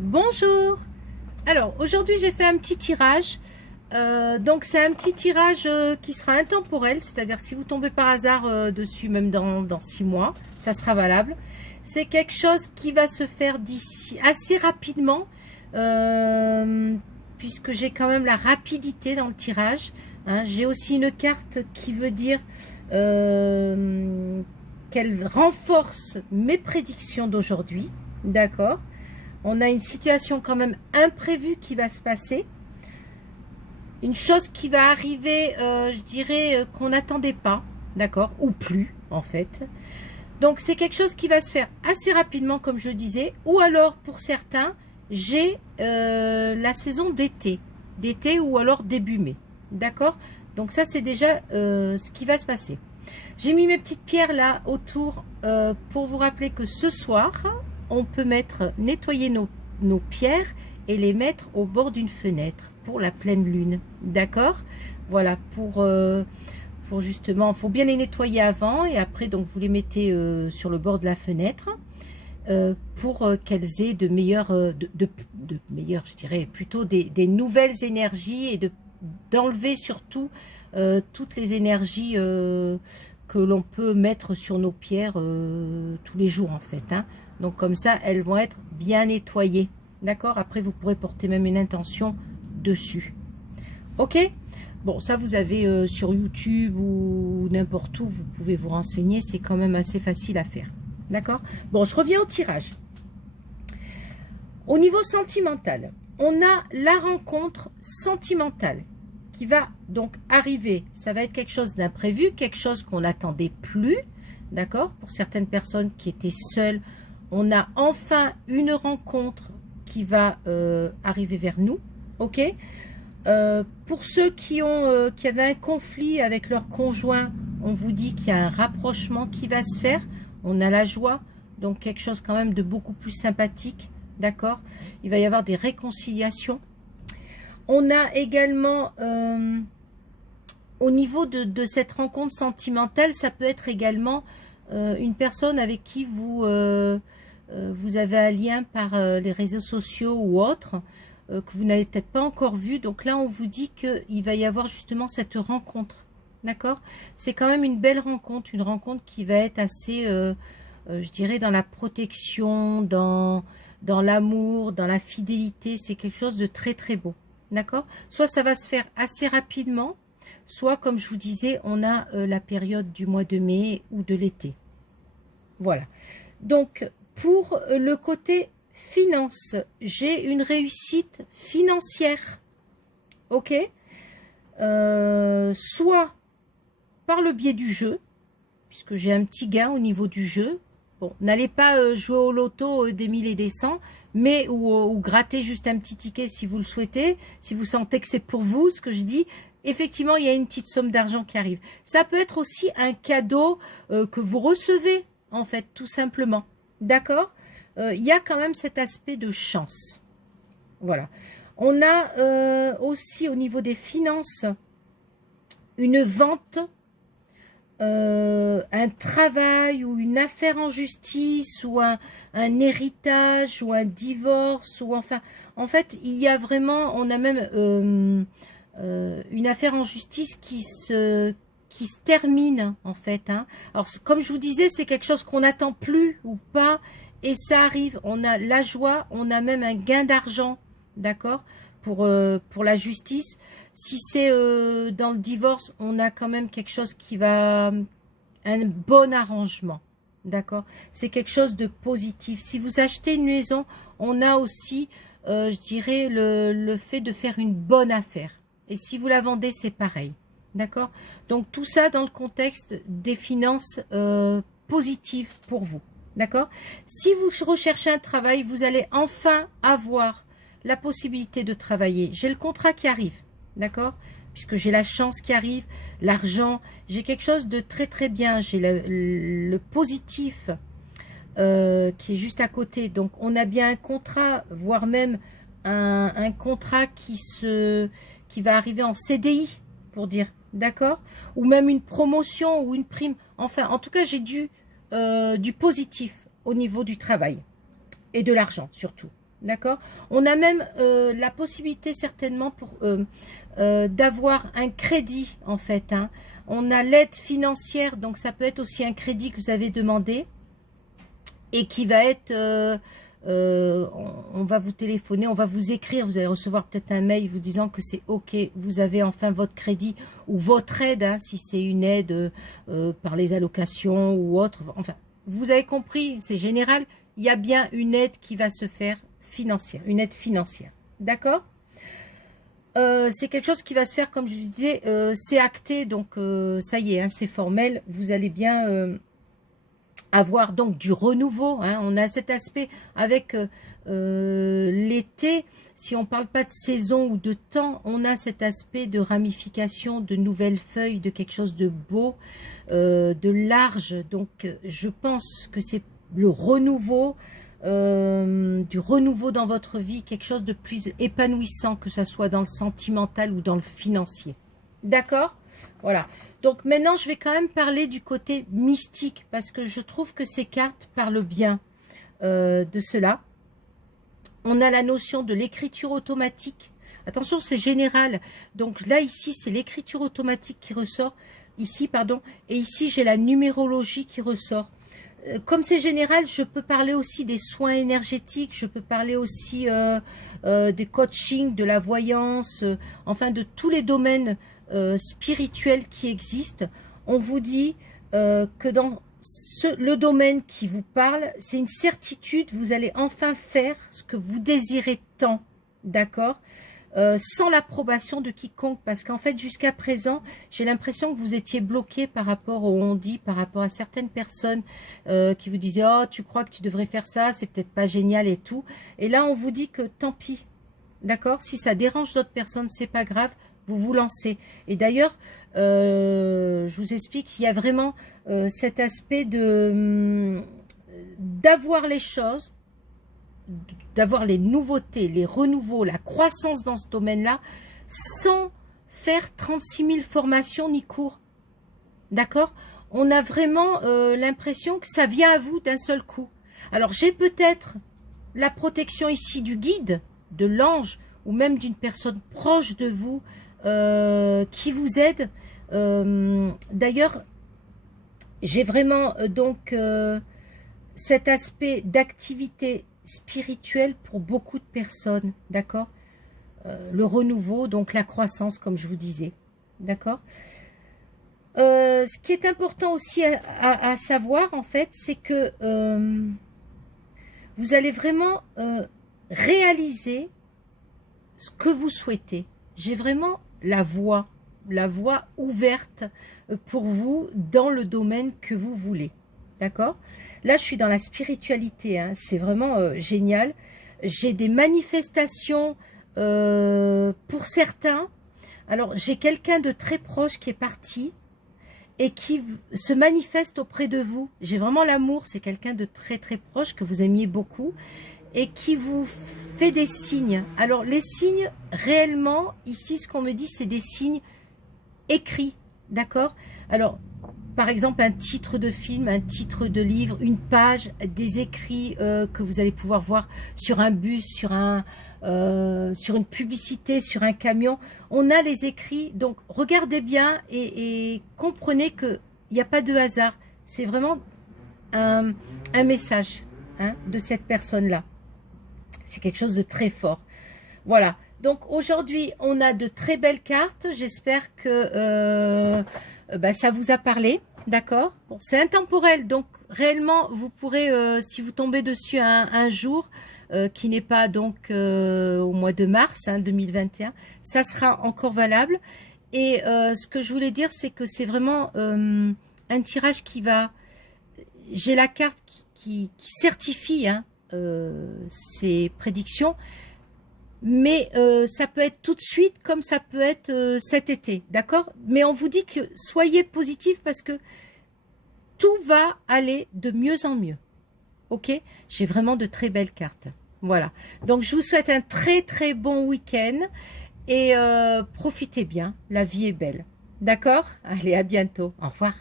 Bonjour. Alors aujourd'hui j'ai fait un petit tirage. Donc c'est un petit tirage qui sera intemporel, c'est-à-dire si vous tombez par hasard dessus, même dans 6 mois, ça sera valable. C'est quelque chose qui va se faire d'ici assez rapidement, puisque j'ai quand même la rapidité dans le tirage. Hein. J'ai aussi une carte qui veut dire qu'elle renforce mes prédictions d'aujourd'hui. D'accord. On a une situation quand même imprévue qui va se passer. Une chose qui va arriver, je dirais, qu'on n'attendait pas, d'accord, ou plus, en fait. Donc, c'est quelque chose qui va se faire assez rapidement, comme je le disais. Ou alors, pour certains, j'ai la saison d'été. D'été ou alors début mai, d'accord. Donc, ça, c'est déjà ce qui va se passer. J'ai mis mes petites pierres là autour pour vous rappeler que ce soir, on peut nettoyer nos pierres et les mettre au bord d'une fenêtre pour la pleine lune. D'accord? Voilà, pour justement, il faut bien les nettoyer avant et après, donc vous les mettez sur le bord de la fenêtre pour qu'elles aient de meilleures, je dirais, plutôt des nouvelles énergies et d'enlever surtout toutes les énergies que l'on peut mettre sur nos pierres tous les jours en fait. Hein. Donc comme ça, elles vont être bien nettoyées. D'accord? Après, vous pourrez porter même une intention dessus. Ok? Bon, ça, vous avez sur YouTube ou n'importe où, vous pouvez vous renseigner. C'est quand même assez facile à faire. D'accord? Bon, je reviens au tirage. Au niveau sentimental, on a la rencontre sentimentale qui va donc arriver. Ça va être quelque chose d'imprévu, quelque chose qu'on n'attendait plus. D'accord? Pour certaines personnes qui étaient seules, on a enfin une rencontre qui va arriver vers nous. Ok? Pour ceux qui avaient un conflit avec leur conjoint, on vous dit qu'il y a un rapprochement qui va se faire. On a la joie, donc quelque chose quand même de beaucoup plus sympathique. D'accord? Il va y avoir des réconciliations. On a également, au niveau de cette rencontre sentimentale, ça peut être également une personne avec qui vous avez un lien par les réseaux sociaux ou autres, que vous n'avez peut-être pas encore vu. Donc là, on vous dit qu'il va y avoir justement cette rencontre. D'accord? C'est quand même une belle rencontre, une rencontre qui va être assez, je dirais, dans la protection, dans l'amour, dans la fidélité. C'est quelque chose de très très beau. D'accord? Soit ça va se faire assez rapidement, soit, comme je vous disais, on a la période du mois de mai ou de l'été. Voilà. Donc, pour le côté finance, j'ai une réussite financière. Ok? Soit par le biais du jeu, puisque j'ai un petit gain au niveau du jeu. Bon, n'allez pas jouer au loto des 1000 et des 100, mais ou gratter juste un petit ticket si vous le souhaitez, si vous sentez que c'est pour vous, ce que je dis. Effectivement, il y a une petite somme d'argent qui arrive. Ça peut être aussi un cadeau que vous recevez, en fait, tout simplement. D'accord? Il y a quand même cet aspect de chance. Voilà. On a aussi au niveau des finances une vente, un travail ou une affaire en justice ou un héritage ou un divorce ou enfin, en fait, il y a vraiment, on a même une affaire en justice qui se termine en fait. Hein. Alors, comme je vous disais, c'est quelque chose qu'on n'attend plus ou pas. Et ça arrive, on a la joie, on a même un gain d'argent, d'accord, pour la justice. Si c'est dans le divorce, on a quand même quelque chose qui va, un bon arrangement, d'accord. C'est quelque chose de positif. Si vous achetez une maison, on a aussi, je dirais, le fait de faire une bonne affaire. Et si vous la vendez, c'est pareil, d'accord. Donc tout ça dans le contexte des finances positives pour vous. D'accord? Si vous recherchez un travail, vous allez enfin avoir la possibilité de travailler. J'ai le contrat qui arrive, d'accord? Puisque j'ai la chance qui arrive, l'argent, j'ai quelque chose de très très bien. J'ai le positif qui est juste à côté. Donc on a bien un contrat, voire même un contrat qui va arriver en CDI, pour dire, d'accord? Ou même une promotion ou une prime. Enfin, en tout cas, j'ai du positif au niveau du travail et de l'argent surtout. D'accord? On a même la possibilité certainement pour d'avoir un crédit en fait. Hein. On a l'aide financière, donc ça peut être aussi un crédit que vous avez demandé et qui va être... on va vous téléphoner, on va vous écrire, vous allez recevoir peut-être un mail vous disant que c'est ok, vous avez enfin votre crédit ou votre aide, hein, si c'est une aide par les allocations ou autre. Enfin, vous avez compris, c'est général, il y a bien une aide qui va se faire financière, une aide financière. D'accord? C'est quelque chose qui va se faire, comme je vous disais, c'est acté, donc ça y est, hein, c'est formel, vous allez bien avoir donc du renouveau. Hein. On a cet aspect avec l'été, si on ne parle pas de saison ou de temps, on a cet aspect de ramification, de nouvelles feuilles, de quelque chose de beau, de large. Donc je pense que c'est le renouveau, du renouveau dans votre vie, quelque chose de plus épanouissant, que ce soit dans le sentimental ou dans le financier. D'accord? Voilà. Donc maintenant, je vais quand même parler du côté mystique, parce que je trouve que ces cartes parlent bien de cela. On a la notion de l'écriture automatique. Attention, c'est général. Donc là, ici, c'est l'écriture automatique qui ressort. Ici, pardon. Et ici, j'ai la numérologie qui ressort. Comme c'est général, je peux parler aussi des soins énergétiques, je peux parler aussi des coachings, de la voyance, enfin de tous les domaines spirituels qui existent. On vous dit que dans le domaine qui vous parle, c'est une certitude, vous allez enfin faire ce que vous désirez tant, d'accord, sans l'approbation de quiconque, parce qu'en fait jusqu'à présent j'ai l'impression que vous étiez bloqué par rapport au on-dit, par rapport à certaines personnes qui vous disaient oh tu crois que tu devrais faire ça, c'est peut-être pas génial et tout, et là on vous dit que tant pis, d'accord, si ça dérange d'autres personnes c'est pas grave, vous vous lancez. Et d'ailleurs je vous explique qu'il y a vraiment cet aspect de d'avoir les choses, d'avoir les nouveautés, les renouveaux, la croissance dans ce domaine-là, sans faire 36 000 formations ni cours. D'accord? On a vraiment l'impression que ça vient à vous d'un seul coup. Alors, j'ai peut-être la protection ici du guide, de l'ange, ou même d'une personne proche de vous qui vous aide. D'ailleurs, j'ai vraiment donc cet aspect d'activité spirituelle pour beaucoup de personnes, d'accord, le renouveau, donc la croissance, comme je vous disais, d'accord. Ce qui est important aussi à savoir, en fait, c'est que vous allez vraiment réaliser ce que vous souhaitez. J'ai vraiment la voie ouverte pour vous dans le domaine que vous voulez, d'accord. Là, je suis dans la spiritualité, hein. C'est vraiment génial. J'ai des manifestations pour certains. Alors, j'ai quelqu'un de très proche qui est parti et qui se manifeste auprès de vous. J'ai vraiment l'amour, c'est quelqu'un de très très proche que vous aimiez beaucoup et qui vous fait des signes. Alors, les signes, réellement, ici, ce qu'on me dit, c'est des signes écrits, d'accord? Alors, par exemple, un titre de film, un titre de livre, une page, des écrits que vous allez pouvoir voir sur un bus, sur une publicité, sur un camion. On a les écrits, donc regardez bien et comprenez qu'il n'y a pas de hasard. C'est vraiment un message, hein, de cette personne-là. C'est quelque chose de très fort. Voilà. Donc aujourd'hui, on a de très belles cartes. J'espère que ça vous a parlé. D'accord? Bon, c'est intemporel, donc réellement, vous pourrez, si vous tombez dessus un jour, qui n'est pas donc au mois de mars 2021, ça sera encore valable. Et ce que je voulais dire, c'est que c'est vraiment un tirage qui va... J'ai la carte qui certifie ces prédictions, mais ça peut être tout de suite comme ça peut être cet été, d'accord? Mais on vous dit que soyez positif parce que tout va aller de mieux en mieux, ok? J'ai vraiment de très belles cartes, voilà. Donc je vous souhaite un très très bon week-end et profitez bien, la vie est belle, d'accord? Allez, à bientôt, au revoir.